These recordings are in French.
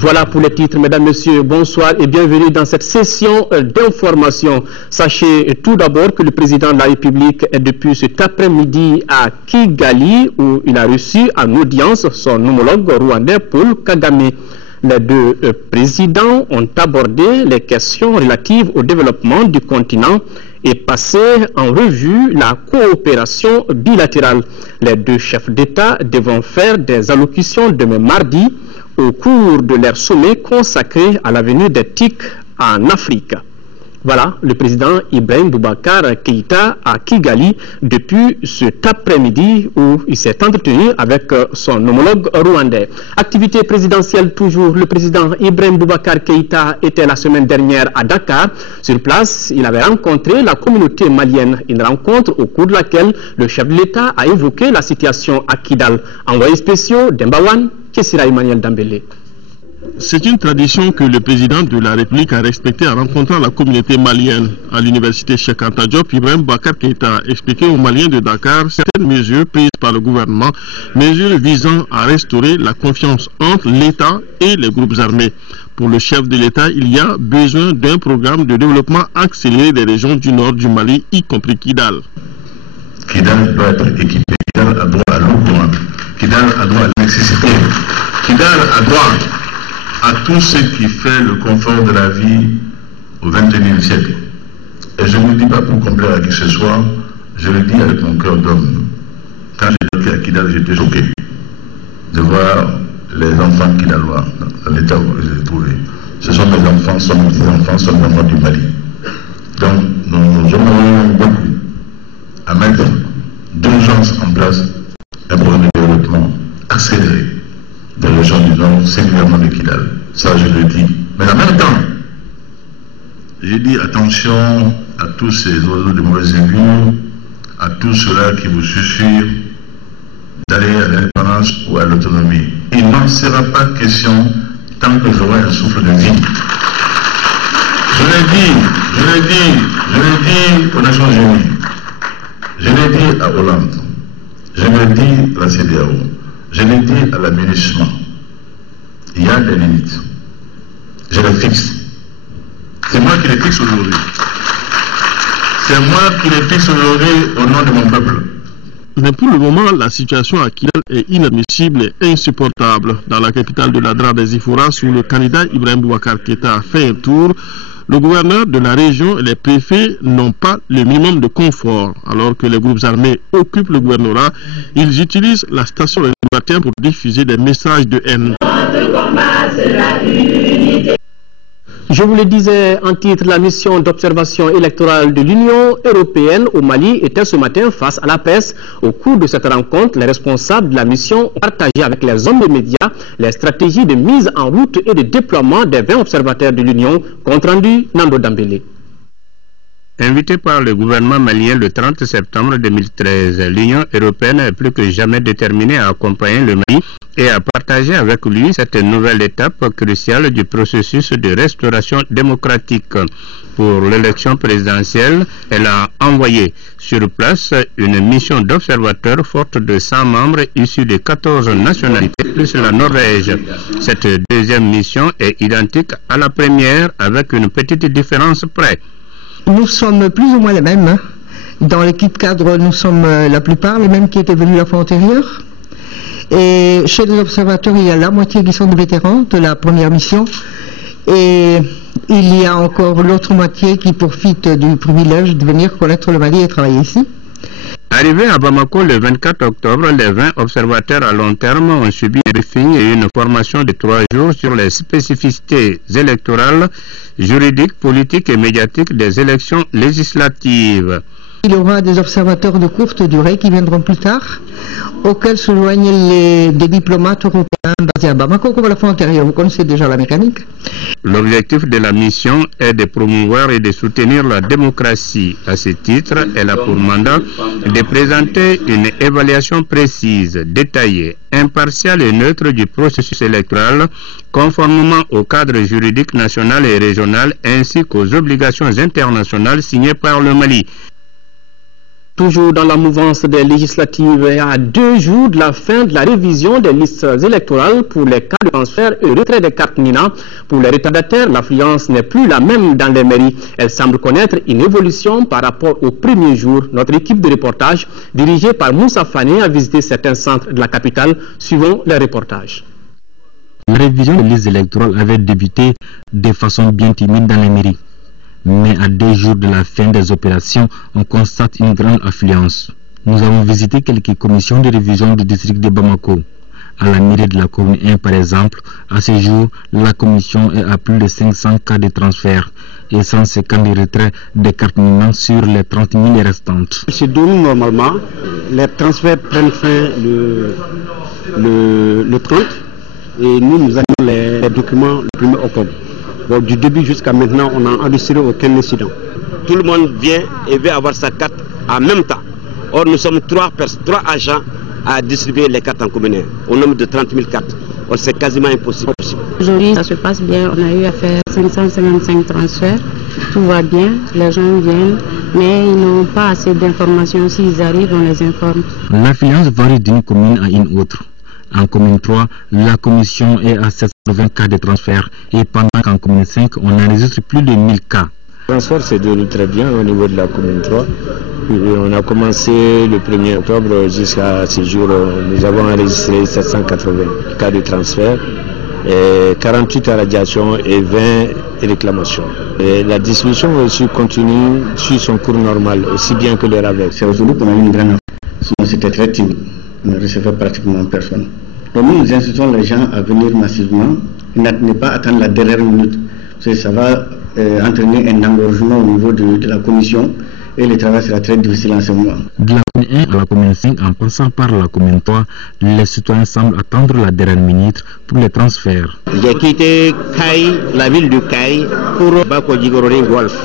Voilà pour les titres, mesdames, messieurs, bonsoir et bienvenue dans cette session d'information. Sachez tout d'abord que le président de la République est depuis cet après-midi à Kigali où il a reçu en audience son homologue rwandais Paul Kagame. Les deux présidents ont abordé les questions relatives au développement du continent et passé en revue la coopération bilatérale. Les deux chefs d'État devront faire des allocutions demain mardi au cours de leur sommet consacré à l'avenir des TIC en Afrique. Voilà le président Ibrahim Boubacar Keïta à Kigali depuis cet après-midi où il s'est entretenu avec son homologue rwandais. Activité présidentielle toujours, le président Ibrahim Boubacar Keïta était la semaine dernière à Dakar. Sur place, il avait rencontré la communauté malienne. Une rencontre au cours de laquelle le chef de l'État a évoqué la situation à Kidal. Envoyé spéciaux d'Embawan, Kessira Emmanuel Dambélé. C'est une tradition que le président de la République a respectée en rencontrant la communauté malienne. À l'université Cheikh Anta Diop, Ibrahim Boubacar Keïta a expliqué aux Maliens de Dakar certaines mesures prises par le gouvernement, mesures visant à restaurer la confiance entre l'État et les groupes armés. Pour le chef de l'État, il y a besoin d'un programme de développement accéléré des régions du nord du Mali, y compris Kidal. Kidal doit être équipé, Kidal a droit à l'eau courante, Kidal a droit à l'électricité, Kidal a droit à tout ce qui fait le confort de la vie au XXIe siècle. Et je ne le dis pas pour complaire à qui que ce soit, je le dis avec mon cœur d'homme. Quand j'ai été à Kidal, j'étais choqué de voir les enfants kidalois dans l'état où je les ai trouvés. Ce sont mes enfants, ce sont mes petits-enfants, ce sont les enfants du Mali. Donc nous aimerions beaucoup à mettre d'urgence en place un programme de développement accéléré des régions du Nord, singulièrement de Kidal. Ça, je le dis. Mais en même temps, je dis attention à tous ces oiseaux de mauvaise augure, à tous ceux-là qui vous susurrent d'aller à l'indépendance ou à l'autonomie. Il n'en sera pas question tant que j'aurai un souffle de vie. Je l'ai dit aux Nations Unies, je l'ai dit à Hollande, je l'ai dit à la CEDEAO, je l'ai dit à l'aménagement. Il y a des limites. Je les fixe. C'est moi qui les fixe aujourd'hui. C'est moi qui les fixe aujourd'hui au nom de mon peuple. Mais pour le moment, la situation à Kidal est inadmissible et insupportable. Dans la capitale de la DRA des Ifouras, où le candidat Ibrahim Boubacar Keïta a fait un tour, le gouverneur de la région et les préfets n'ont pas le minimum de confort. Alors que les groupes armés occupent le gouvernorat, ils utilisent la station du matin pour diffuser des messages de haine. Je vous le disais en titre, la mission d'observation électorale de l'Union européenne au Mali était ce matin face à la presse. Au cours de cette rencontre, les responsables de la mission ont partagé avec les hommes des médias les stratégies de mise en route et de déploiement des 20 observateurs de l'Union. Compte rendu, Nando Dambélé. Invité par le gouvernement malien le 30 septembre 2013, l'Union européenne est plus que jamais déterminée à accompagner le Mali et à partager avec lui cette nouvelle étape cruciale du processus de restauration démocratique. Pour l'élection présidentielle, elle a envoyé sur place une mission d'observateurs forte de 100 membres issus de 14 nationalités plus la Norvège. Cette deuxième mission est identique à la première avec une petite différence près. Nous sommes plus ou moins les mêmes. Hein. Dans l'équipe cadre, nous sommes la plupart les mêmes qui étaient venus la fois antérieure. Et chez les observateurs, il y a la moitié qui sont des vétérans de la première mission. Et il y a encore l'autre moitié qui profite du privilège de venir connaître le Mali et travailler ici. Arrivés à Bamako le 24 octobre, les 20 observateurs à long terme ont subi un briefing et une formation de 3 jours sur les spécificités électorales, juridiques, politiques et médiatiques des élections législatives. Il y aura des observateurs de courte durée qui viendront plus tard, auxquels se joignent des diplomates européens basés à Bamako, comme la fois antérieure. Vous connaissez déjà la mécanique. L'objectif de la mission est de promouvoir et de soutenir la démocratie. À ce titre, elle a pour mandat de présenter une évaluation précise, détaillée, impartiale et neutre du processus électoral, conformément au cadre juridique national et régional ainsi qu'aux obligations internationales signées par le Mali. Toujours dans la mouvance des législatives et à 2 jours de la fin de la révision des listes électorales pour les cas de transfert et retrait des cartes Nina, pour les retardataires, l'affluence n'est plus la même dans les mairies. Elle semble connaître une évolution par rapport au premier jour. Notre équipe de reportage, dirigée par Moussa Fane, a visité certains centres de la capitale. Suivons les reportages. La révision des listes électorales avait débuté de façon bien timide dans les mairies. Mais à 2 jours de la fin des opérations, on constate une grande affluence. Nous avons visité quelques commissions de révision du district de Bamako. À la mairie de la commune 1 par exemple, à ce jour, la commission est à plus de 500 cas de transfert et 150 de retrait des cartes Nina sur les 30 000 restantes. Chez nous, normalement, les transferts prennent fin le 30 et nous avons les documents le 1er octobre. Donc, du début jusqu'à maintenant, on n'a enregistré aucun incident. Tout le monde vient et veut avoir sa carte en même temps. Or, nous sommes 3 agents à distribuer les cartes en commune au nombre de 30 000 cartes. C'est quasiment impossible. Aujourd'hui, ça se passe bien. On a eu à faire 555 transferts. Tout va bien, les gens viennent, mais ils n'ont pas assez d'informations. S'ils arrivent, on les informe. L'affluence varie d'une commune à une autre. En commune 3, la commission est à 720 cas de transfert et pendant qu'en commune 5, on enregistre plus de 1000 cas. Le transfert se déroule très bien au niveau de la commune 3. On a commencé le 1er octobre jusqu'à ce jour, nous avons enregistré 780 cas de transfert, et 48 radiations et 20 réclamations. Et la distribution aussi continue sur son cours normal, aussi bien que les ravets. C'est aujourd'hui qu'on a eu une grande affaire. Sinon c'était très timide. On ne recevait pratiquement personne. Donc nous incitons les gens à venir massivement et n'attendez pas attendre la dernière minute. Ça va entraîner un engorgement au niveau de la commission et le travail sera très difficile en ce moment. De la commune 1 à la commune 5, en passant par la commune 3, les citoyens semblent attendre la dernière minute pour les transferts. J'ai quitté la ville de Caille pour Bako-Djigorori Golf.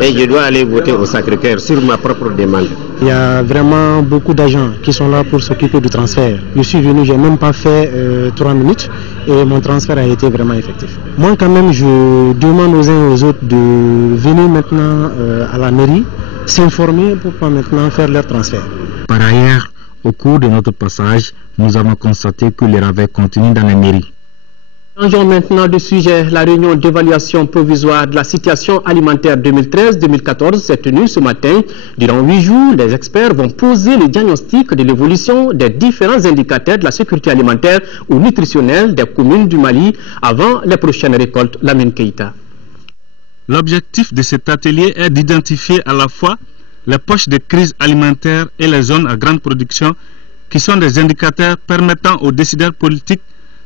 Et je dois aller voter au Sacré-Cœur sur ma propre demande. Il y a vraiment beaucoup d'agents qui sont là pour s'occuper du transfert. Je suis venu, je n'ai même pas fait 3 minutes et mon transfert a été vraiment effectif. Moi quand même, je demande aux uns et aux autres de venir maintenant à la mairie, s'informer pour pas maintenant faire leur transfert. Par ailleurs, au cours de notre passage, nous avons constaté que les ravets continuent dans les mairies. Changeons maintenant de sujet. La réunion d'évaluation provisoire de la situation alimentaire 2013-2014 s'est tenue ce matin. Durant 8 jours, les experts vont poser le diagnostic de l'évolution des différents indicateurs de la sécurité alimentaire ou nutritionnelle des communes du Mali avant les prochaines récoltes. Lamine Keïta. L'objectif de cet atelier est d'identifier à la fois les poches de crise alimentaire et les zones à grande production qui sont des indicateurs permettant aux décideurs politiques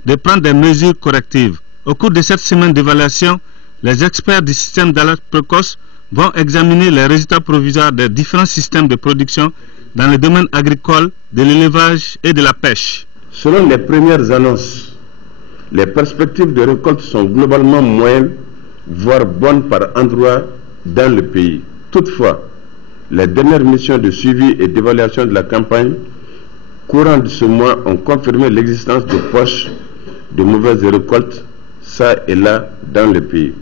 de prendre des mesures correctives. Au cours de cette semaine d'évaluation, les experts du système d'alerte précoce vont examiner les résultats provisoires des différents systèmes de production dans le domaine agricole, de l'élevage et de la pêche. Selon les premières annonces, les perspectives de récolte sont globalement moyennes, voire bonnes par endroits dans le pays. Toutefois, les dernières missions de suivi et d'évaluation de la campagne courant de ce mois ont confirmé l'existence de poches de mauvaises récoltes, ça et là, dans le pays.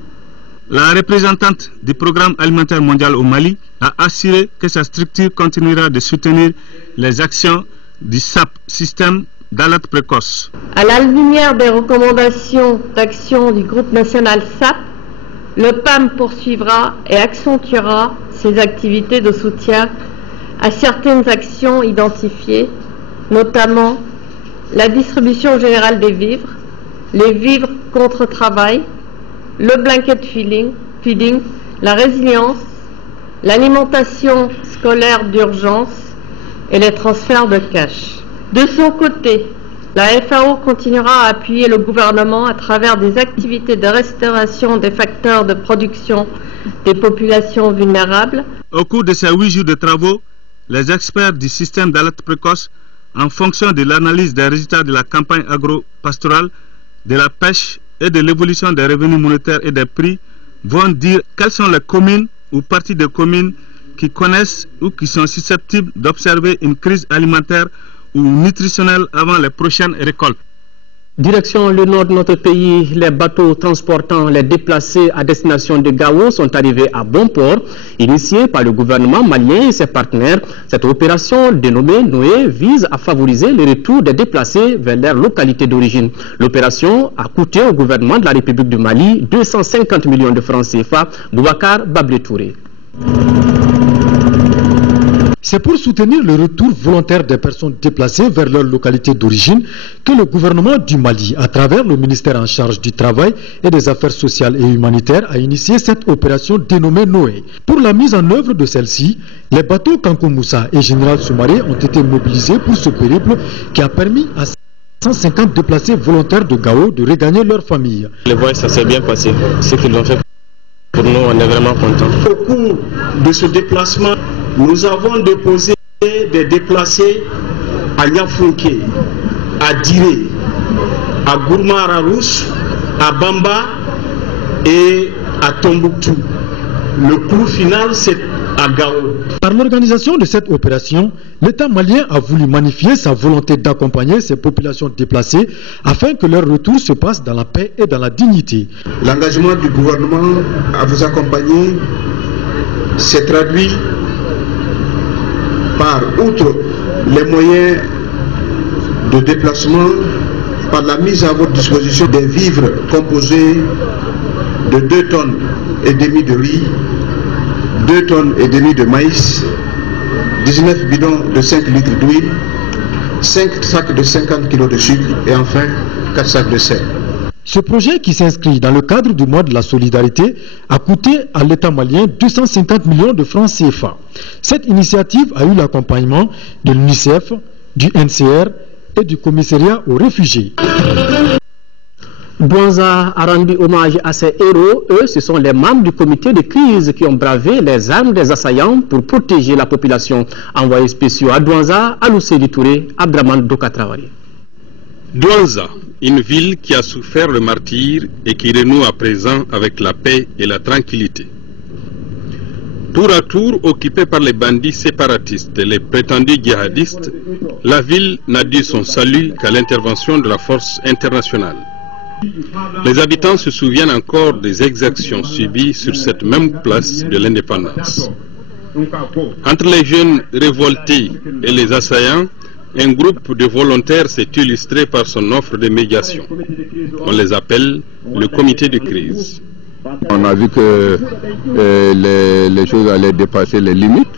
La représentante du Programme alimentaire mondial au Mali a assuré que sa structure continuera de soutenir les actions du SAP, système d'alerte précoce. À la lumière des recommandations d'action du groupe national SAP, le PAM poursuivra et accentuera ses activités de soutien à certaines actions identifiées, notamment la distribution générale des vivres, les vivres contre travail, le blanket feeding, la résilience, l'alimentation scolaire d'urgence et les transferts de cash. De son côté, la FAO continuera à appuyer le gouvernement à travers des activités de restauration des facteurs de production des populations vulnérables. Au cours de ces 8 jours de travaux, les experts du système d'alerte précoce, en fonction de l'analyse des résultats de la campagne agro-pastorale, de la pêche et de l'évolution des revenus monétaires et des prix, vont dire quelles sont les communes ou parties de communes qui connaissent ou qui sont susceptibles d'observer une crise alimentaire ou nutritionnelle avant les prochaines récoltes. Direction le nord de notre pays, les bateaux transportant les déplacés à destination de Gao sont arrivés à bon port. Initiée par le gouvernement malien et ses partenaires, cette opération dénommée Noé vise à favoriser le retour des déplacés vers leur localité d'origine. L'opération a coûté au gouvernement de la République du Mali 250 millions de francs CFA. Boubacar Bablé-Touré. C'est pour soutenir le retour volontaire des personnes déplacées vers leur localité d'origine que le gouvernement du Mali, à travers le ministère en charge du Travail et des Affaires sociales et humanitaires, a initié cette opération dénommée Noé. Pour la mise en œuvre de celle-ci, les bateaux Kankou Moussa et Général Soumaré ont été mobilisés pour ce périple qui a permis à 150 déplacés volontaires de Gao de regagner leur famille. Les voyages, ça s'est bien passé. Ce qu'ils ont fait pour nous, on est vraiment contents. Au cours de ce déplacement, nous avons déposé des déplacés à Niafunke, à Diré, à Gourma-Rarouche, à Bamba et à Tombouctou. Le coût final, c'est à Gao. Par l'organisation de cette opération, l'État malien a voulu magnifier sa volonté d'accompagner ces populations déplacées afin que leur retour se passe dans la paix et dans la dignité. L'engagement du gouvernement à vous accompagner s'est traduit par, outre les moyens de déplacement, par la mise à votre disposition des vivres composés de 2,5 tonnes de riz, 2,5 tonnes de maïs, 19 bidons de 5 litres d'huile, 5 sacs de 50 kg de sucre et enfin 4 sacs de sel. Ce projet, qui s'inscrit dans le cadre du mois de la solidarité, a coûté à l'État malien 250 millions de francs CFA. Cette initiative a eu l'accompagnement de l'UNICEF, du NCR et du commissariat aux réfugiés. Douanza a rendu hommage à ses héros. Eux, ce sont les membres du comité de crise qui ont bravé les armes des assaillants pour protéger la population. Envoyés spéciaux à Douanza, Aloussédi Touré, Abdraman Doka-Traoré. Douanza, une ville qui a souffert le martyre et qui renoue à présent avec la paix et la tranquillité. Tour à tour occupée par les bandits séparatistes et les prétendus djihadistes, la ville n'a dû son salut qu'à l'intervention de la force internationale. Les habitants se souviennent encore des exactions subies sur cette même place de l'indépendance. Entre les jeunes révoltés et les assaillants, un groupe de volontaires s'est illustré par son offre de médiation. On les appelle le comité de crise. On a vu que les choses allaient dépasser les limites.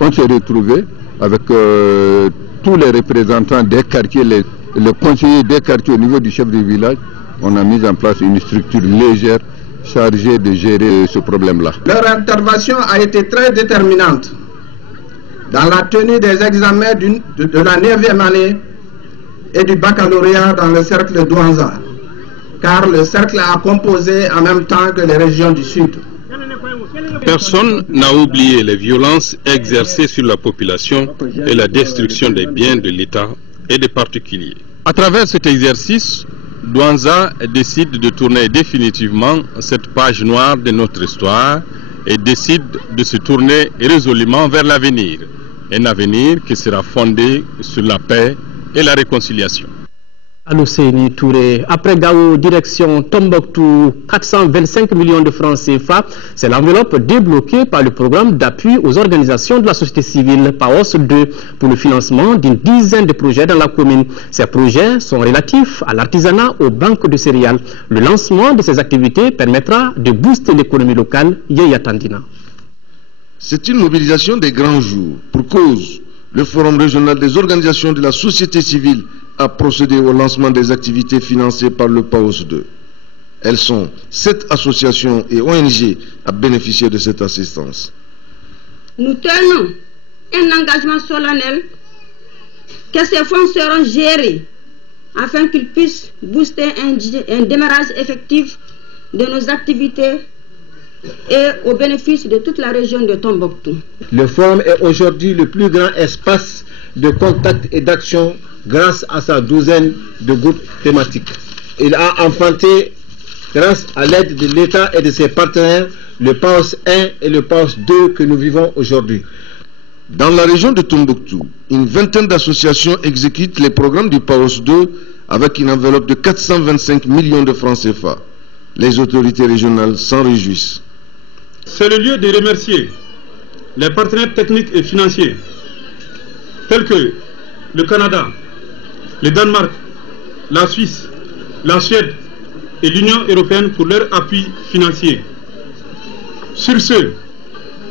On s'est retrouvé avec tous les représentants des quartiers, les conseillers des quartiers au niveau du chef du village. On a mis en place une structure légère chargée de gérer ce problème-là. Leur intervention a été très déterminante dans la tenue des examens de la 9e année et du baccalauréat dans le cercle Douanza, car le cercle a composé en même temps que les régions du Sud. Personne n'a oublié les violences exercées sur la population et la destruction des biens de l'État et des particuliers. À travers cet exercice, Douanza décide de tourner définitivement cette page noire de notre histoire et décide de se tourner résolument vers l'avenir. Un avenir qui sera fondé sur la paix et la réconciliation. Alousséni Touré. Après Gao, direction Tombouctou, 425 millions de francs CFA. C'est l'enveloppe débloquée par le programme d'appui aux organisations de la société civile PAOS 2 pour le financement d'une dizaine de projets dans la commune. Ces projets sont relatifs à l'artisanat, aux banques de céréales. Le lancement de ces activités permettra de booster l'économie locale. Yeya Tandina. C'est une mobilisation des grands jours. Pour cause, le Forum régional des organisations de la société civile a procédé au lancement des activités financées par le PAOS 2. Elles sont 7 associations et ONG à bénéficier de cette assistance. Nous tenons un engagement solennel que ces fonds seront gérés afin qu'ils puissent booster un démarrage effectif de nos activités et au bénéfice de toute la région de Tombouctou. Le forum est aujourd'hui le plus grand espace de contact et d'action grâce à sa douzaine de groupes thématiques. Il a enfanté, grâce à l'aide de l'État et de ses partenaires, le PAOS 1 et le PAOS 2 que nous vivons aujourd'hui. Dans la région de Tombouctou, une vingtaine d'associations exécutent les programmes du PAOS 2 avec une enveloppe de 425 millions de francs CFA. Les autorités régionales s'en réjouissent. C'est le lieu de remercier les partenaires techniques et financiers tels que le Canada, le Danemark, la Suisse, la Suède et l'Union européenne pour leur appui financier. Sur ce,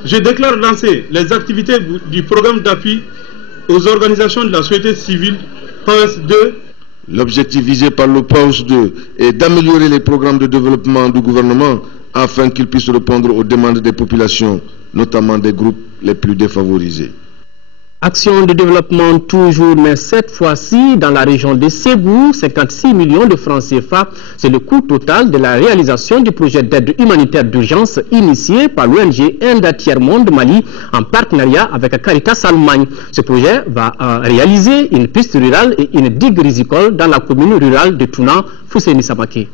je déclare lancer les activités du programme d'appui aux organisations de la société civile PAOS 2. L'objectif visé par le PAOS 2 est d'améliorer les programmes de développement du gouvernement afin qu'ils puissent répondre aux demandes des populations, notamment des groupes les plus défavorisés. Action de développement toujours, mais cette fois-ci dans la région de Ségou, 56 millions de francs CFA. C'est le coût total de la réalisation du projet d'aide humanitaire d'urgence initié par l'ONG Enda Tiers-Monde Mali en partenariat avec Caritas Allemagne. Ce projet va réaliser une piste rurale et une digue risicole dans la commune rurale de Touna, Fousséni Sabake.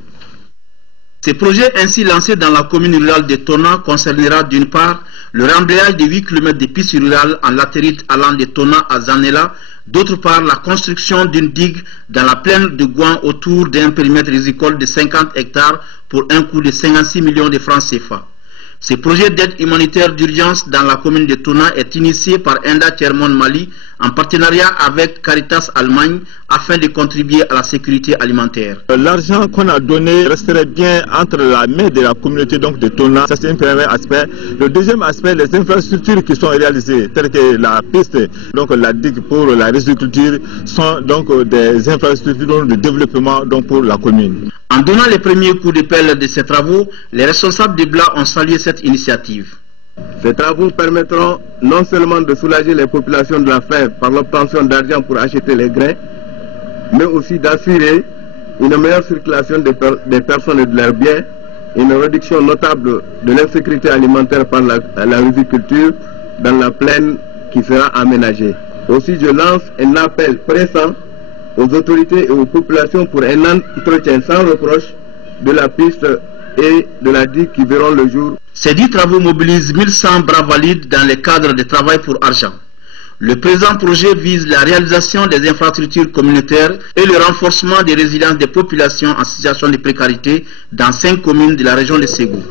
Ce projet ainsi lancé dans la commune rurale de Tona concernera d'une part le rembrayage de 8 km de pistes rurales en latérite allant de Tona à Zanela, d'autre part la construction d'une digue dans la plaine de Gouan autour d'un périmètre risicole de 50 hectares pour un coût de 56 millions de francs CFA. Ce projet d'aide humanitaire d'urgence dans la commune de Tona est initié par Enda Tiers-Monde Mali en partenariat avec Caritas Allemagne afin de contribuer à la sécurité alimentaire. L'argent qu'on a donné resterait bien entre la main de la communauté donc de Tona. Ça c'est un premier aspect. Le deuxième aspect, les infrastructures qui sont réalisées, telles que la piste, donc la digue pour la riziculture, sont donc des infrastructures de développement donc pour la commune. En donnant les premiers coups de pelle de ces travaux, les responsables de Bla ont salué cette initiative. Ces travaux permettront non seulement de soulager les populations de la faim par l'obtention d'argent pour acheter les grains, mais aussi d'assurer une meilleure circulation des personnes et de leurs biens, une réduction notable de l'insécurité alimentaire par la riziculture dans la plaine qui sera aménagée. Aussi, je lance un appel pressant aux autorités et aux populations pour un entretien sans reproche de la piste et de la digue qui verront le jour. Ces 10 travaux mobilisent 1100 bras valides dans le cadre de travail pour argent. Le présent projet vise la réalisation des infrastructures communautaires et le renforcement des résidences des populations en situation de précarité dans 5 communes de la région de Ségou.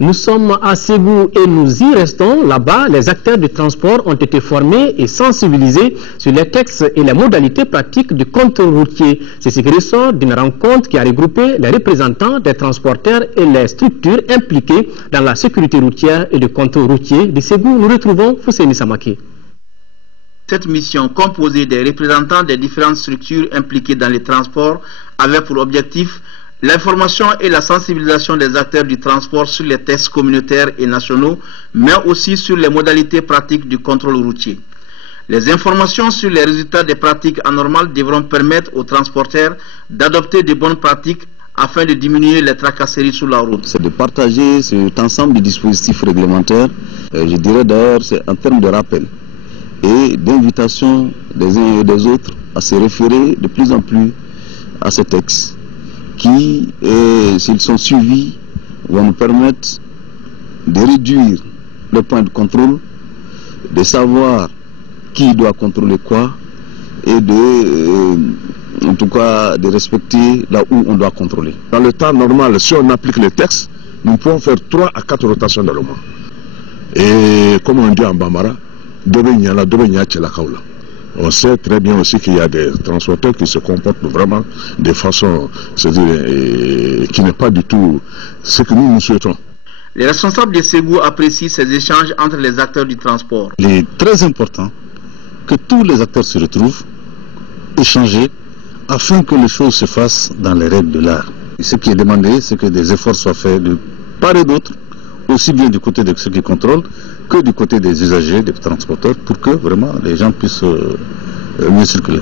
Nous sommes à Ségou et nous y restons. Là-bas, les acteurs du transport ont été formés et sensibilisés sur les textes et les modalités pratiques du contrôle routier. C'est ce qui ressort d'une rencontre qui a regroupé les représentants des transporteurs et les structures impliquées dans la sécurité routière et le contrôle routier de Ségou. Nous retrouvons Fousséni Samake. Cette mission composée des représentants des différentes structures impliquées dans les transports avait pour objectif l'information et la sensibilisation des acteurs du transport sur les textes communautaires et nationaux, mais aussi sur les modalités pratiques du contrôle routier. Les informations sur les résultats des pratiques anormales devront permettre aux transporteurs d'adopter de bonnes pratiques afin de diminuer les tracasseries sur la route. C'est de partager cet ensemble de dispositifs réglementaires, je dirais d'ailleurs c'est en termes de rappel et d'invitation des uns et des autres à se référer de plus en plus à ces textes qui, s'ils sont suivis, vont nous permettre de réduire le point de contrôle, de savoir qui doit contrôler quoi et en tout cas, de respecter là où on doit contrôler. Dans le temps normal, si on applique les textes, nous pouvons faire 3 à 4 rotations dans le mois. Et comme on dit en Bambara, on sait très bien aussi qu'il y a des transporteurs qui se comportent vraiment de façon, c'est-à-dire, qui n'est pas du tout ce que nous souhaitons. Les responsables de Ségou apprécient ces échanges entre les acteurs du transport. Il est très important que tous les acteurs se retrouvent, échanger, afin que les choses se fassent dans les règles de l'art. Ce qui est demandé, c'est que des efforts soient faits de part et d'autre, aussi bien du côté de ceux qui contrôlent que du côté des usagers, des transporteurs, pour que vraiment les gens puissent mieux circuler.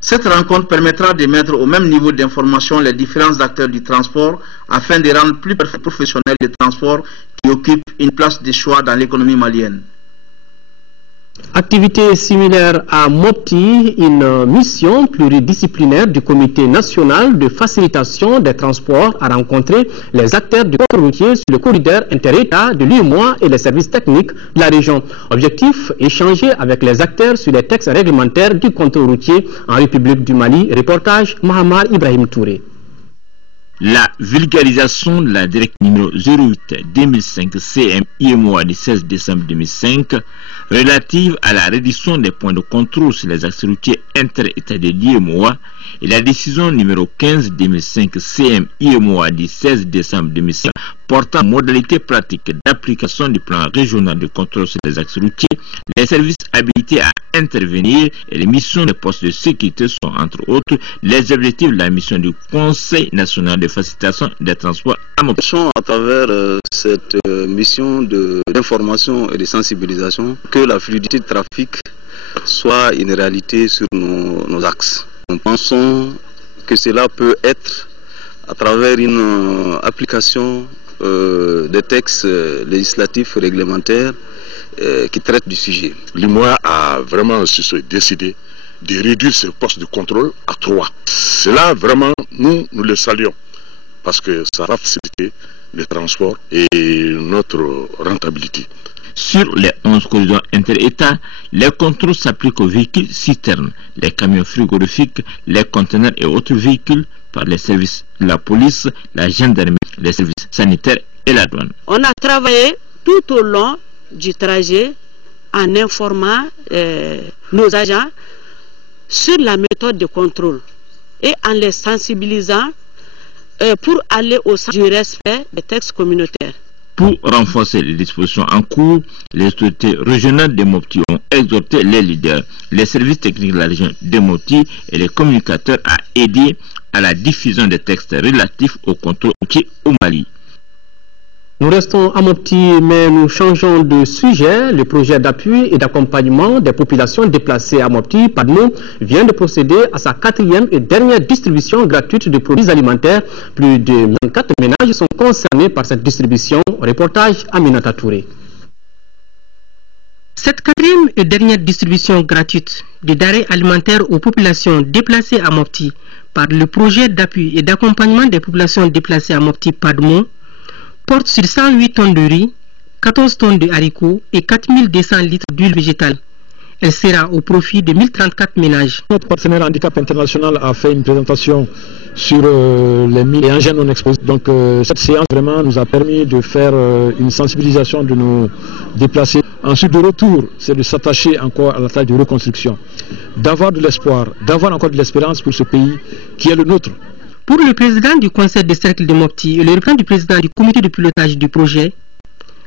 Cette rencontre permettra de mettre au même niveau d'information les différents acteurs du transport afin de rendre plus professionnels les transports qui occupent une place de choix dans l'économie malienne. Activité similaire à Mopti, une mission pluridisciplinaire du Comité national de facilitation des transports a rencontré les acteurs du contrôle routier sur le corridor inter-État de l'UEMOA et les services techniques de la région. Objectif, échanger avec les acteurs sur les textes réglementaires du contrôle routier en République du Mali. Reportage Mahamar Ibrahim Touré. La vulgarisation de la directive numéro 08-2005 CM-IMOA du 16 décembre 2005 relative à la réduction des points de contrôle sur les axes routiers inter-États de l'IMOA et la décision numéro 15-2005 CM-IMOA du 16 décembre 2005 portant modalité pratique d'application du plan régional de contrôle sur les axes routiers, les services habilités à intervenir et les missions des postes de sécurité sont entre autres les objectifs de la mission du Conseil national de facilitation des transports à Mopti. À travers cette mission d'information et de sensibilisation que la fluidité de trafic soit une réalité sur nos axes. Nous pensons que cela peut être à travers une application des textes législatifs réglementaires qui traitent du sujet. L'IMOA a vraiment décidé de réduire ses postes de contrôle à 3. Cela vraiment, nous le saluons parce que ça va faciliter les transports et notre rentabilité. Sur les 11 corridors inter-États, les contrôles s'appliquent aux véhicules citernes, les camions frigorifiques, les conteneurs et autres véhicules par les services de la police, la gendarmerie, les services sanitaires et la douane. On a travaillé tout au long du trajet en informant nos agents sur la méthode de contrôle et en les sensibilisant pour aller au sens du respect des textes communautaires. Pour renforcer les dispositions en cours, les autorités régionales de Mopti ont exhorté les leaders, les services techniques de la région de Mopti et les communicateurs à aider à la diffusion des textes relatifs au contrôle routier au Mali. Nous restons à Mopti, mais nous changeons de sujet. Le projet d'appui et d'accompagnement des populations déplacées à Mopti, PADMO, vient de procéder à sa 4e et dernière distribution gratuite de produits alimentaires. Plus de 24 ménages sont concernés par cette distribution. Reportage Aminata Touré. Cette 4e et dernière distribution gratuite de denrées alimentaires aux populations déplacées à Mopti par le projet d'appui et d'accompagnement des populations déplacées à Mopti, PADMO, porte sur 108 tonnes de riz, 14 tonnes de haricots et 4200 litres d'huile végétale. Elle sera au profit de 1034 ménages. Notre partenaire Handicap International a fait une présentation sur les 1000 engins non exposés. Donc cette séance vraiment nous a permis de faire une sensibilisation de nos déplacés. Ensuite, de retour, c'est de s'attacher encore à la tâche de reconstruction, d'avoir de l'espoir, d'avoir encore de l'espérance pour ce pays qui est le nôtre. Pour le président du conseil de cercle de Mopti et le représentant du président du comité de pilotage du projet,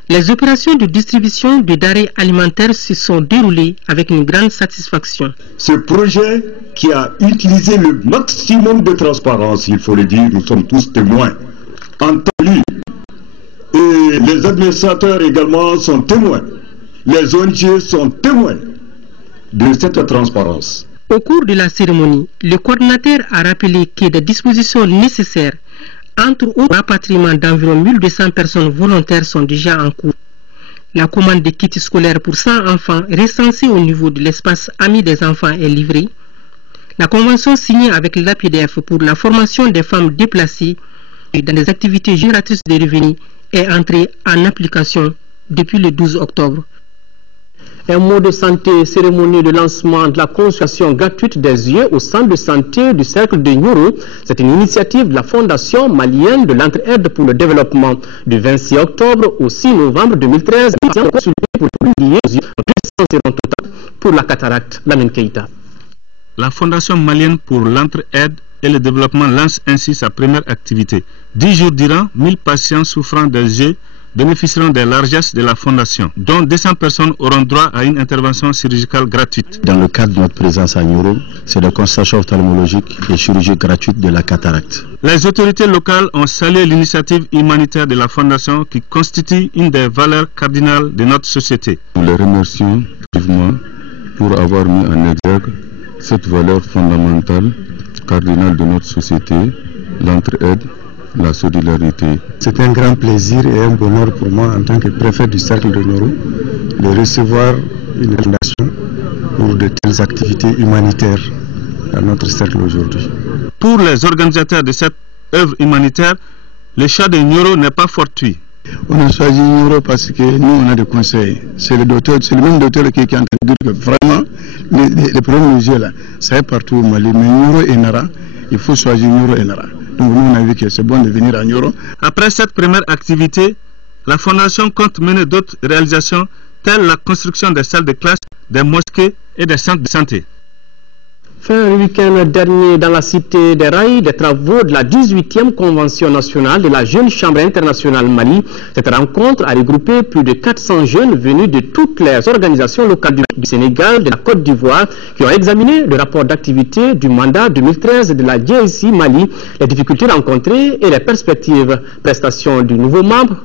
les opérations de distribution de denrées alimentaires se sont déroulées avec une grande satisfaction. Ce projet qui a utilisé le maximum de transparence, il faut le dire, nous sommes tous témoins, entendus. Et les administrateurs également sont témoins. Les ONG sont témoins de cette transparence. Au cours de la cérémonie, le coordinateur a rappelé que des dispositions nécessaires, entre autres rapatriement d'environ 1200 personnes volontaires, sont déjà en cours. La commande de kits scolaires pour 100 enfants recensés au niveau de l'espace Amis des enfants est livrée. La convention signée avec l'APDF pour la formation des femmes déplacées dans des activités génératrices de revenus est entrée en application depuis le 12 octobre. Un mot de santé, cérémonie de lancement de la consultation gratuite des yeux au centre de santé du cercle de Nioro. C'est une initiative de la Fondation malienne de l'entraide pour le développement. Du 26 octobre au 6 novembre 2013, les patients consultés pour publier aux yeux en total pour la cataracte. Lamine Keïta. La Fondation malienne pour l'entraide et le développement lance ainsi sa première activité. 10 jours durant, 1000 patients souffrant des yeux bénéficieront des largesses de la Fondation, dont 200 personnes auront droit à une intervention chirurgicale gratuite. Dans le cadre de notre présence à Nioro, c'est la consultation ophtalmologique et chirurgie gratuite de la cataracte. Les autorités locales ont salué l'initiative humanitaire de la Fondation qui constitue une des valeurs cardinales de notre société. Nous les remercions vivement pour avoir mis en exergue cette valeur fondamentale, cardinale de notre société, l'entraide, la solidarité. C'est un grand plaisir et un bonheur pour moi en tant que préfet du cercle de Nioro de recevoir une fondation pour de telles activités humanitaires dans notre cercle aujourd'hui. Pour les organisateurs de cette œuvre humanitaire, le choix de Nioro n'est pas fortuit. On a choisi Nioro parce que nous on a des conseils. C'est le même docteur qui est en train de dire que vraiment les problèmes de yeux là, ça est partout au Mali. Mais Nioro et Nara, il faut choisir Nioro et Nara. Donc nous on a vu que c'est bon de venir à Nioro. Après cette première activité, la Fondation compte mener d'autres réalisations telles la construction des salles de classe, des mosquées et des centres de santé. Fin week-end dernier, dans la cité des Rails, des travaux de la 18e Convention nationale de la Jeune Chambre internationale Mali. Cette rencontre a regroupé plus de 400 jeunes venus de toutes les organisations locales du Sénégal, de la Côte d'Ivoire, qui ont examiné le rapport d'activité du mandat 2013 de la JSI Mali, les difficultés rencontrées et les perspectives. Prestation du nouveau membre,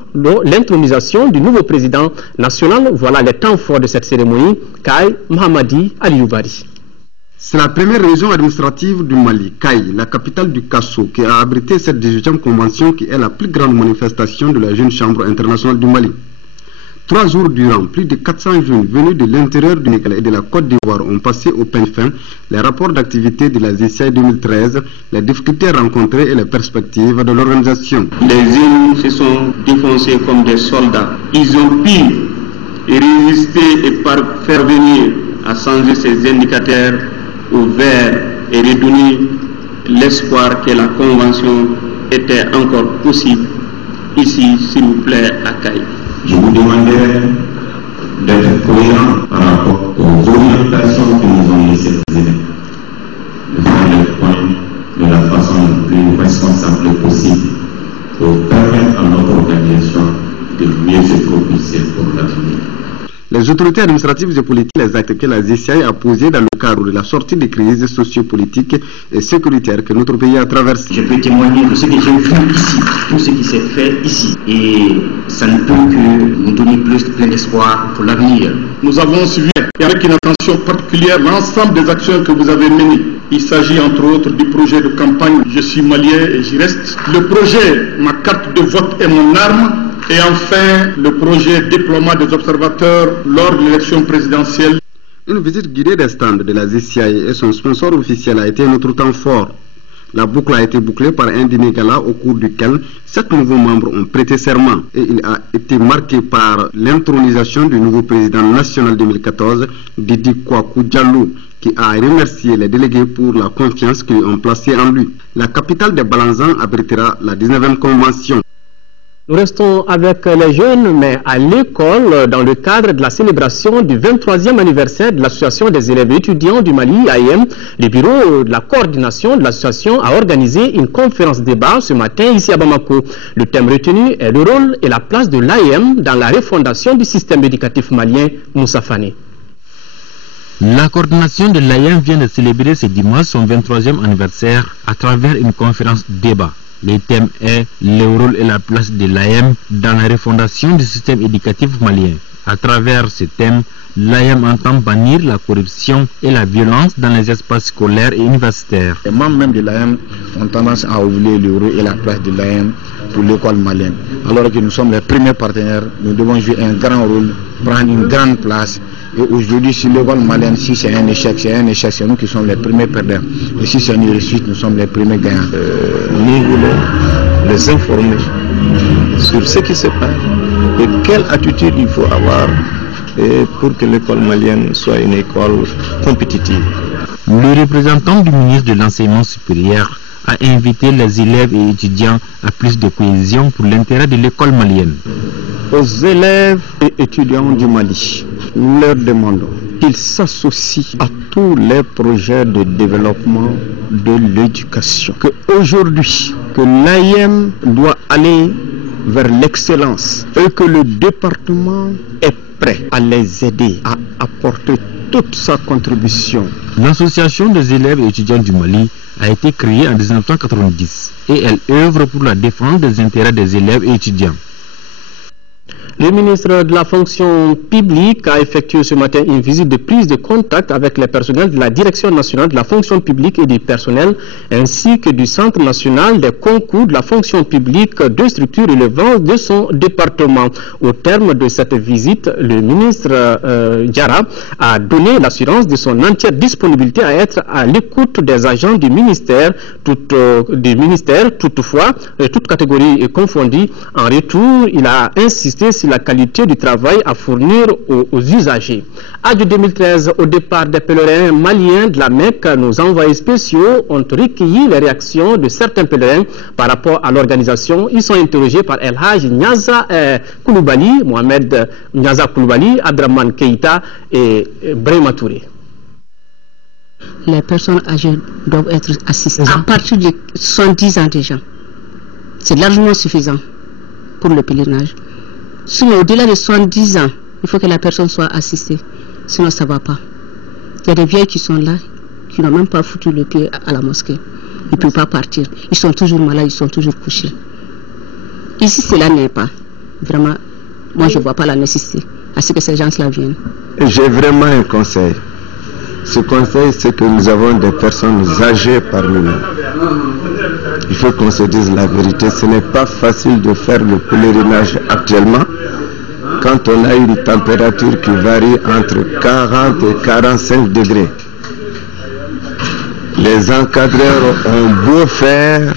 l'intronisation du nouveau président national. Voilà les temps forts de cette cérémonie. Kai Mahamadi Alioubari. C'est la première région administrative du Mali, Kaï, la capitale du Kasso, qui a abrité cette 18e convention qui est la plus grande manifestation de la Jeune Chambre internationale du Mali. 3 jours durant, plus de 400 jeunes venus de l'intérieur du Sénégal et de la Côte d'Ivoire ont passé au peigne fin les rapports d'activité de la JSI 2013, les difficultés rencontrées et les perspectives de l'organisation. Les îles se sont défoncés comme des soldats. Ils ont pu résister et parvenir à changer ces indicateurs au vert et redonner l'espoir que la convention était encore possible ici, s'il vous plaît, à Kaï. Je vous demandais d'être cohérent par rapport aux orientations que nous ont laissées préciser, de faire les points de la façon la plus responsable possible pour permettre à notre organisation de mieux se propulser pour l'avenir. Les autorités administratives et politiques, les actes que la JSI a posés dans le cadre de la sortie des crises sociopolitiques et sécuritaires que notre pays a traversées. Je peux témoigner de ce que j'ai vu ici, tout ce qui s'est fait ici. Et ça ne peut que nous donner plein d'espoir pour l'avenir. Nous avons suivi et avec une attention particulière l'ensemble des actions que vous avez menées. Il s'agit entre autres du projet de campagne « Je suis malien et j'y reste », le projet « Ma carte de vote est mon arme », et enfin, le projet déploiement des observateurs lors de l'élection présidentielle. Une visite guidée des stands de la JSI et son sponsor officiel a été notre temps fort. La boucle a été bouclée par un dîner gala au cours duquel 7 nouveaux membres ont prêté serment. Et il a été marqué par l'intronisation du nouveau président national 2014, Didi Kwaku Diallo, qui a remercié les délégués pour la confiance qu'ils ont placée en lui. La capitale des Balanzans abritera la 19e convention. Nous restons avec les jeunes, mais à l'école, dans le cadre de la célébration du 23e anniversaire de l'Association des élèves et étudiants du Mali, AEM, le bureau de la coordination de l'association a organisé une conférence débat ce matin ici à Bamako. Le thème retenu est le rôle et la place de l'AEM dans la refondation du système éducatif malien. Moussa Fane. La coordination de l'AEM vient de célébrer ce dimanche son 23e anniversaire à travers une conférence débat. Le thème est le rôle et la place de l'AEM dans la refondation du système éducatif malien. À travers ce thème, l'AEM entend bannir la corruption et la violence dans les espaces scolaires et universitaires. Les membres même de l'AEM ont tendance à oublier le rôle et la place de l'AEM pour l'école malienne. Alors que nous sommes les premiers partenaires, nous devons jouer un grand rôle, prendre une grande place. Et aujourd'hui, si l'école malienne, si c'est un échec, c'est nous qui sommes les premiers perdants. Et si c'est une réussite, nous sommes les premiers gagnants. Nous voulons les informer sur ce qui se passe et quelle attitude il faut avoir pour que l'école malienne soit une école compétitive. Le représentant du ministre de l'Enseignement supérieur a invité les élèves et étudiants à plus de cohésion pour l'intérêt de l'école malienne. Aux élèves et étudiants du Mali, leur demandons qu'ils s'associent à tous les projets de développement de l'éducation. Qu'aujourd'hui, que l'AEM doit aller vers l'excellence et que le département est prêt à les aider à apporter toute sa contribution. L'association des élèves et étudiants du Mali a été créée en 1990 et elle œuvre pour la défense des intérêts des élèves et étudiants. Le ministre de la fonction publique a effectué ce matin une visite de prise de contact avec les personnels de la Direction nationale de la fonction publique et du personnel, ainsi que du Centre national des concours de la fonction publique, deux structures relevantes de son département. Au terme de cette visite, le ministre Diarra a donné l'assurance de son entière disponibilité à être à l'écoute des agents du ministère, toutefois, toutes catégories confondues. En retour, il a insisté sur la qualité du travail à fournir aux usagers. À 2013, au départ des pèlerins maliens de la Mecque, nos envoyés spéciaux ont recueilli les réactions de certains pèlerins par rapport à l'organisation. Ils sont interrogés par El Haj Niaza Koulibaly, Mohamed Niaza Koulibaly, Abdraman Keïta et Brahima Touré. Les personnes âgées doivent être assistées à partir de 70 ans déjà. C'est largement suffisant pour le pèlerinage. Sinon, au-delà de 70 ans, il faut que la personne soit assistée. Sinon, ça ne va pas. Il y a des vieilles qui sont là, qui n'ont même pas foutu le pied à la mosquée. Ils ne peuvent pas partir. Ils sont toujours malades, ils sont toujours couchés. Ici, cela n'est pas. Vraiment, moi, je ne vois pas la nécessité à ce que ces gens-là viennent. J'ai vraiment un conseil. Ce conseil, c'est que nous avons des personnes âgées parmi nous. Il faut qu'on se dise la vérité. Ce n'est pas facile de faire le pèlerinage actuellement quand on a une température qui varie entre 40 et 45 degrés. Les encadreurs ont beau faire,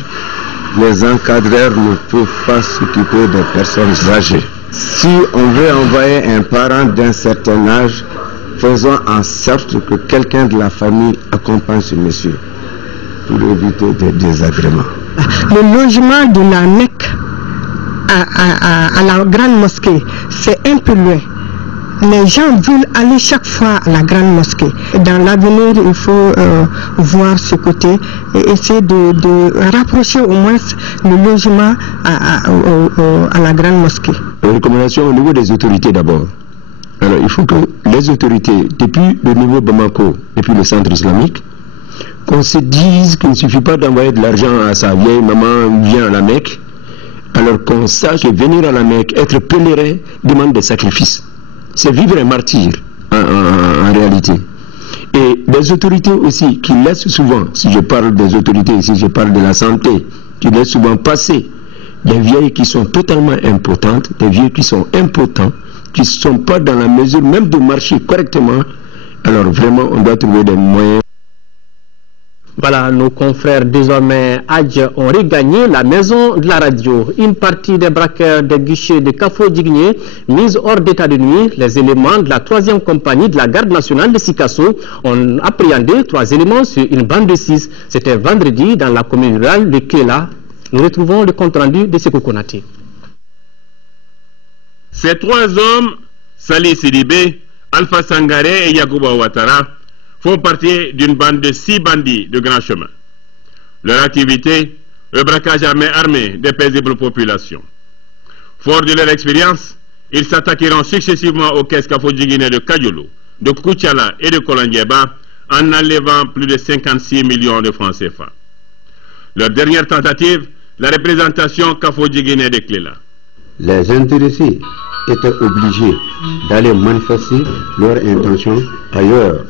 les encadreurs ne peuvent pas s'occuper des personnes âgées. Si on veut envoyer un parent d'un certain âge, faisons en sorte que quelqu'un de la famille accompagne ce monsieur pour éviter des désagréments. Le logement de la Mecque à la grande mosquée, c'est un peu loin. Les gens veulent aller chaque fois à la grande mosquée. Dans l'avenir, il faut voir ce côté et essayer de rapprocher au moins le logement à la grande mosquée. Recommandation au niveau des autorités d'abord. Alors, il faut que les autorités, depuis le niveau Bamako et puis le centre islamique, qu'on se dise qu'il ne suffit pas d'envoyer de l'argent à sa vieille maman, vient à la Mecque, alors qu'on sache que venir à la Mecque, être pèlerin, demande des sacrifices. C'est vivre un martyr, en réalité. Et les autorités aussi, qui laissent souvent, si je parle des autorités ici, je parle de la santé, qui laissent souvent passer des vieilles qui sont totalement impotentes, des vieux qui sont impotents, qui ne sont pas dans la mesure même de marcher correctement. Alors vraiment, on doit trouver des moyens. Voilà, nos confrères désormais Hadj ont regagné la maison de la radio. Une partie des braqueurs des guichets de Kafo-Digné mise hors d'état de nuit. Les éléments de la 3e compagnie de la garde nationale de Sikasso ont appréhendé 3 éléments sur une bande de 6. C'était vendredi dans la commune rurale de Kéla. Nous retrouvons le compte-rendu de Sekou Konaté. Ces 3 hommes, Salih Sidibé, Alpha Sangaré et Yacouba Ouattara, font partie d'une bande de 6 bandits de grand chemin. Leur activité, le braquage à main armée des paisibles populations. Forts de leur expérience, ils s'attaqueront successivement aux caisses Kafo-Djiguiné de Kadiolo, de Koutiala et de Kolandieba en enlevant plus de 56 millions de francs CFA. Leur dernière tentative, la représentation Kafo-Djiguiné de Klela. Les intéressés étaient obligés d'aller manifester leur intention ailleurs.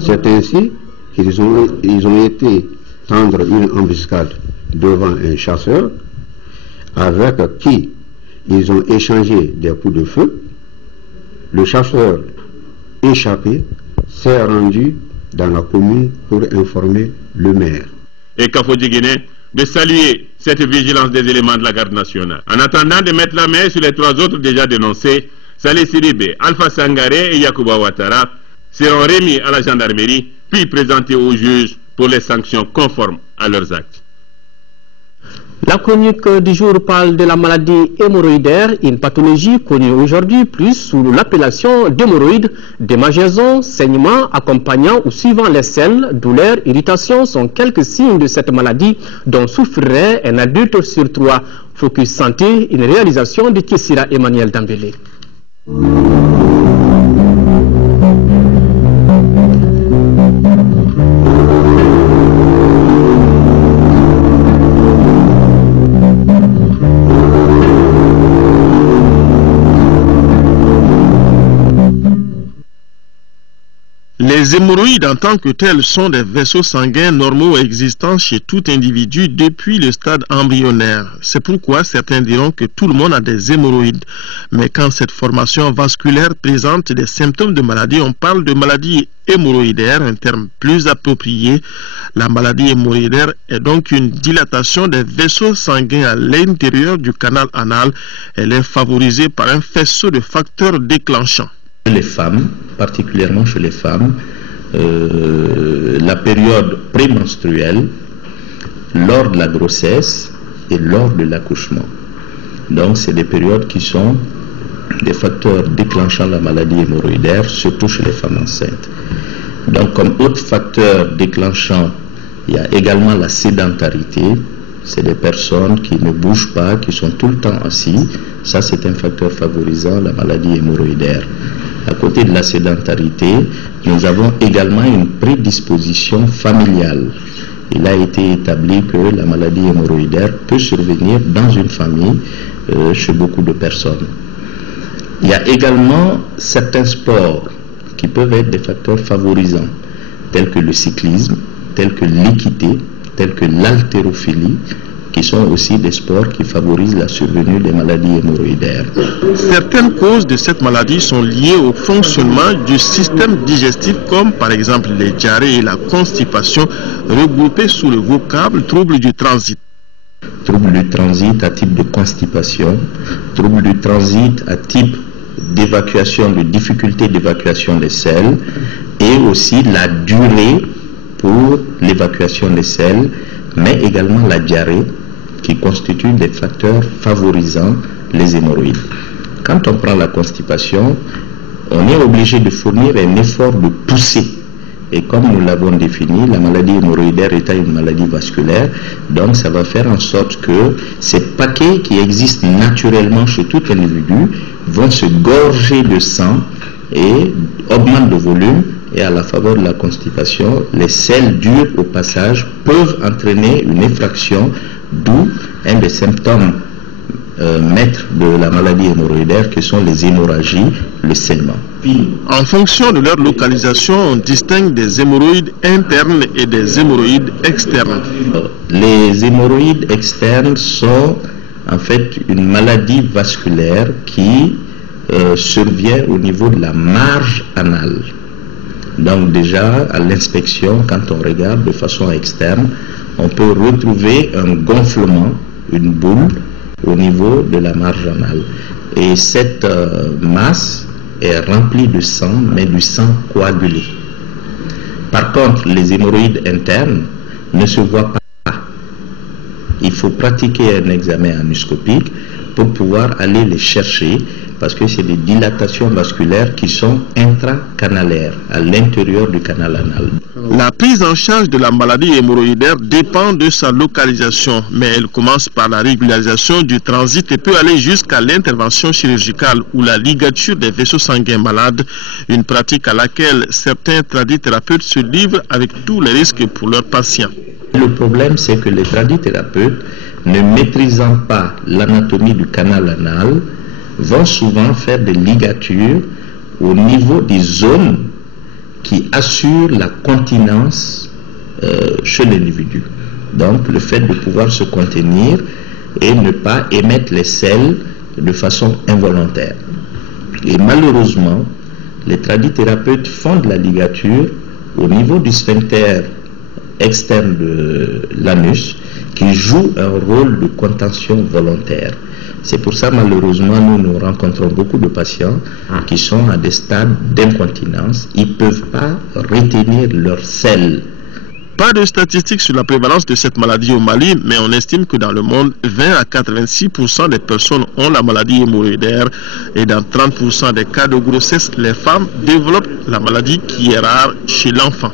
C'est ainsi qu'ils ont été tendre une embuscade devant un chasseur avec qui ils ont échangé des coups de feu. Le chasseur échappé s'est rendu dans la commune pour informer le maire. Et Kafo-Djiguiné de saluer cette vigilance des éléments de la garde nationale. En attendant de mettre la main sur les 3 autres déjà dénoncés, Salih Sidibé, Alpha Sangaré et Yacouba Ouattara seront remis à la gendarmerie, puis présentés au juge pour les sanctions conformes à leurs actes. La chronique du jour parle de la maladie hémorroïdaire, une pathologie connue aujourd'hui plus sous l'appellation d'hémorroïdes. Démangeaisons, saignements accompagnant ou suivant les selles, douleurs, irritations sont quelques signes de cette maladie dont souffrirait un adulte sur 3. Focus Santé, une réalisation de Kessira Emmanuel Dambélé. Les hémorroïdes en tant que tels sont des vaisseaux sanguins normaux existants chez tout individu depuis le stade embryonnaire. C'est pourquoi certains diront que tout le monde a des hémorroïdes. Mais quand cette formation vasculaire présente des symptômes de maladie, on parle de maladie hémorroïdaire, un terme plus approprié. La maladie hémorroïdaire est donc une dilatation des vaisseaux sanguins à l'intérieur du canal anal. Elle est favorisée par un faisceau de facteurs déclenchants. Les femmes, particulièrement chez les femmes, la période prémenstruelle, lors de la grossesse et lors de l'accouchement. Donc c'est des périodes qui sont des facteurs déclenchant la maladie hémorroïdaire, surtout chez les femmes enceintes. Donc comme autre facteur déclenchant, il y a également la sédentarité. C'est des personnes qui ne bougent pas, qui sont tout le temps assis. Ça, c'est un facteur favorisant la maladie hémorroïdaire. À côté de la sédentarité, nous avons également une prédisposition familiale. Il a été établi que la maladie hémorroïdaire peut survenir dans une famille chez beaucoup de personnes. Il y a également certains sports qui peuvent être des facteurs favorisants, tels que le cyclisme, tels que l'équité, tels que l'haltérophilie, qui sont aussi des sports qui favorisent la survenue des maladies hémorroïdaires. Certaines causes de cette maladie sont liées au fonctionnement du système digestif, comme par exemple les diarrhées et la constipation, regroupées sous le vocable trouble du transit. Trouble du transit à type de constipation, trouble du transit à type d'évacuation, de difficulté d'évacuation des selles, et aussi la durée pour l'évacuation des selles, mais également la diarrhée, qui constitue des facteurs favorisant les hémorroïdes. Quand on prend la constipation, on est obligé de fournir un effort de poussée. Et comme nous l'avons défini, la maladie hémorroïdaire étant une maladie vasculaire, donc ça va faire en sorte que ces paquets qui existent naturellement chez tout individu vont se gorger de sang et augmentent de volume. Et à la faveur de la constipation, les selles dures au passage peuvent entraîner une effraction, d'où un des symptômes maîtres de la maladie hémorroïdaire qui sont les hémorragies, le saignement. En fonction de leur localisation, on distingue des hémorroïdes internes et des hémorroïdes externes. Les hémorroïdes externes sont en fait une maladie vasculaire qui survient au niveau de la marge anale. Donc déjà, à l'inspection, quand on regarde de façon externe, on peut retrouver un gonflement, une boule, au niveau de la marge anale. Et cette masse est remplie de sang, mais du sang coagulé. Par contre, les hémorroïdes internes ne se voient pas. Il faut pratiquer un examen anoscopique pour pouvoir aller les chercher, parce que c'est des dilatations vasculaires qui sont intracanalaires, à l'intérieur du canal anal. La prise en charge de la maladie hémorroïdaire dépend de sa localisation, mais elle commence par la régularisation du transit et peut aller jusqu'à l'intervention chirurgicale ou la ligature des vaisseaux sanguins malades, une pratique à laquelle certains tradithérapeutes se livrent avec tous les risques pour leurs patients. Le problème, c'est que les tradithérapeutes, ne maîtrisant pas l'anatomie du canal anal, vont souvent faire des ligatures au niveau des zones qui assurent la continence chez l'individu. Donc le fait de pouvoir se contenir et ne pas émettre les selles de façon involontaire. Et malheureusement, les tradithérapeutes font de la ligature au niveau du sphincter externe de l'anus qui joue un rôle de contention volontaire. C'est pour ça, malheureusement, nous rencontrons beaucoup de patients qui sont à des stades d'incontinence. Ils ne peuvent pas retenir leurs selles. Pas de statistiques sur la prévalence de cette maladie au Mali, mais on estime que dans le monde, 20 à 86% des personnes ont la maladie hémorroïdaire et dans 30% des cas de grossesse, les femmes développent la maladie qui est rare chez l'enfant.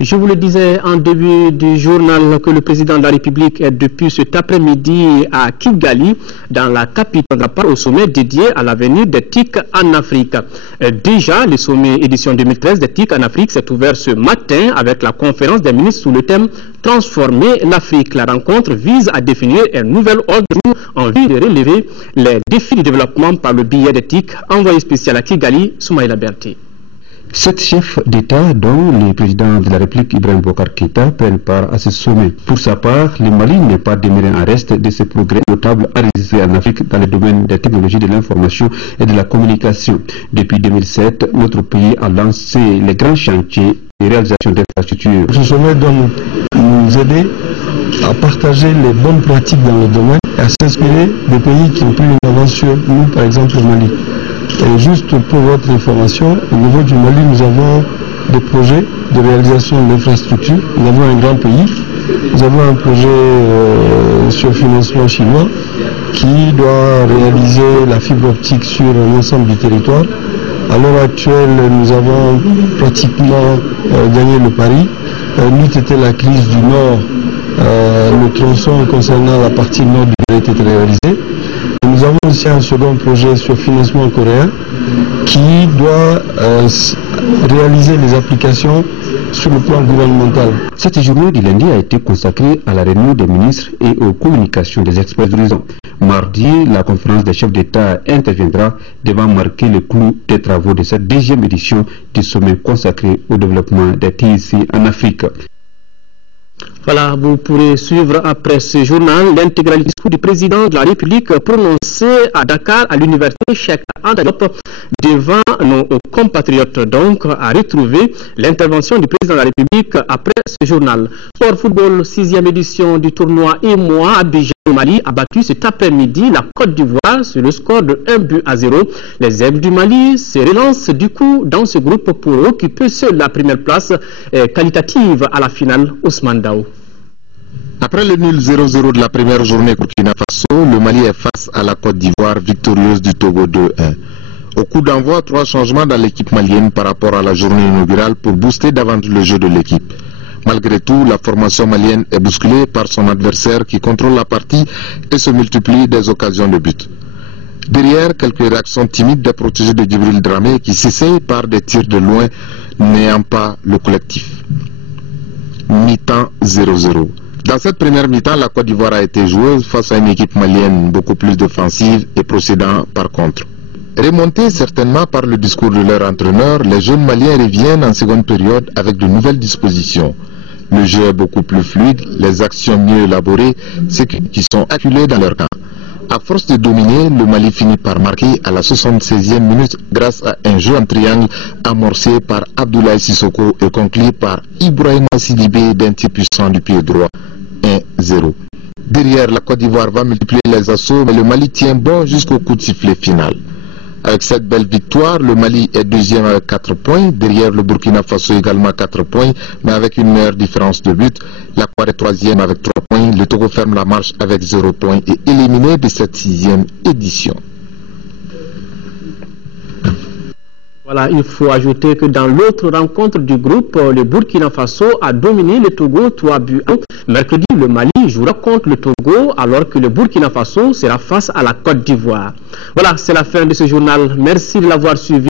Je vous le disais en début du journal que le président de la République est depuis cet après-midi à Kigali, dans la capitale, au sommet dédié à l'avenir des TIC en Afrique. Déjà, le sommet édition 2013 des TIC en Afrique s'est ouvert ce matin avec la conférence des ministres sous le thème « Transformer l'Afrique ». La rencontre vise à définir un nouvel ordre en vue de relever les défis du développement par le biais des TIC. Envoyé spécial à Kigali, Soumaïla Berti. 7 chefs d'État, dont le président de la République Ibrahim Boubacar Keïta, prennent part à ce sommet. Pour sa part, le Mali n'est pas demeuré en reste de ces progrès notables enregistrés en Afrique dans le domaine des technologies de l'information et de la communication. Depuis 2007, notre pays a lancé les grands chantiers de réalisation d'infrastructures. Ce sommet doit nous aider à partager les bonnes pratiques dans le domaine et à s'inspirer des pays qui ont pris une avance sur nous, par exemple au Mali. Et juste pour votre information, au niveau du Mali, nous avons des projets de réalisation d'infrastructures. Nous avons un grand pays. Nous avons un projet sur financement chinois qui doit réaliser la fibre optique sur l'ensemble du territoire. À l'heure actuelle, nous avons pratiquement gagné le pari. N'eût été la crise du Nord, le tronçon concernant la partie nord du Mali était réalisé. Nous avons aussi un second projet sur financement coréen qui doit réaliser les applications sur le plan gouvernemental. Cette journée du lundi a été consacrée à la réunion des ministres et aux communications des experts d'horizon. Mardi, la conférence des chefs d'État interviendra devant marquer le clou des travaux de cette deuxième édition du sommet consacré au développement des TIC en Afrique. Voilà, vous pourrez suivre après ce journal l'intégralité du discours du président de la République prononcé à Dakar à l'université Cheikh Anta Diop devant nos compatriotes. Donc, à retrouver l'intervention du président de la République après ce journal. Sport football, 6e édition du tournoi EMOA à Abidjan au Mali a battu cet après-midi la Côte d'Ivoire sur le score de 1-0. Les Aigles du Mali se relancent du coup dans ce groupe pour occuper seule la première place qualitative à la finale Ousmane Dao. Après le nul 0-0 de la première journée Burkina Faso, le Mali est face à la Côte d'Ivoire victorieuse du Togo 2-1. Au coup d'envoi, 3 changements dans l'équipe malienne par rapport à la journée inaugurale pour booster davantage le jeu de l'équipe. Malgré tout, la formation malienne est bousculée par son adversaire qui contrôle la partie et se multiplie des occasions de but. Derrière, quelques réactions timides des protégés de Djibril Dramé qui s'essayent par des tirs de loin, n'ayant pas le collectif. Mi-temps 0-0. Dans cette première mi-temps, la Côte d'Ivoire a été joueuse face à une équipe malienne beaucoup plus défensive et procédant par contre. Remontés certainement par le discours de leur entraîneur, les jeunes Maliens reviennent en seconde période avec de nouvelles dispositions. Le jeu est beaucoup plus fluide, les actions mieux élaborées, ceux qui sont acculés dans leur camp. À force de dominer, le Mali finit par marquer à la 76e minute grâce à un jeu en triangle amorcé par Abdoulaye Sissoko et conclu par Ibrahima Sidibé d'un tir puissant du pied droit. 1-0. Derrière, la Côte d'Ivoire va multiplier les assauts, mais le Mali tient bon jusqu'au coup de sifflet final. Avec cette belle victoire, le Mali est deuxième avec 4 points. Derrière, le Burkina Faso également 4 points, mais avec une meilleure différence de but. La Côte est troisième avec 3 points. Le Togo ferme la marche avec 0 points et éliminé de cette 6e édition. Voilà, il faut ajouter que dans l'autre rencontre du groupe, le Burkina Faso a dominé le Togo 3-1. Mercredi, le Mali jouera contre le Togo alors que le Burkina Faso sera face à la Côte d'Ivoire. Voilà, c'est la fin de ce journal. Merci de l'avoir suivi.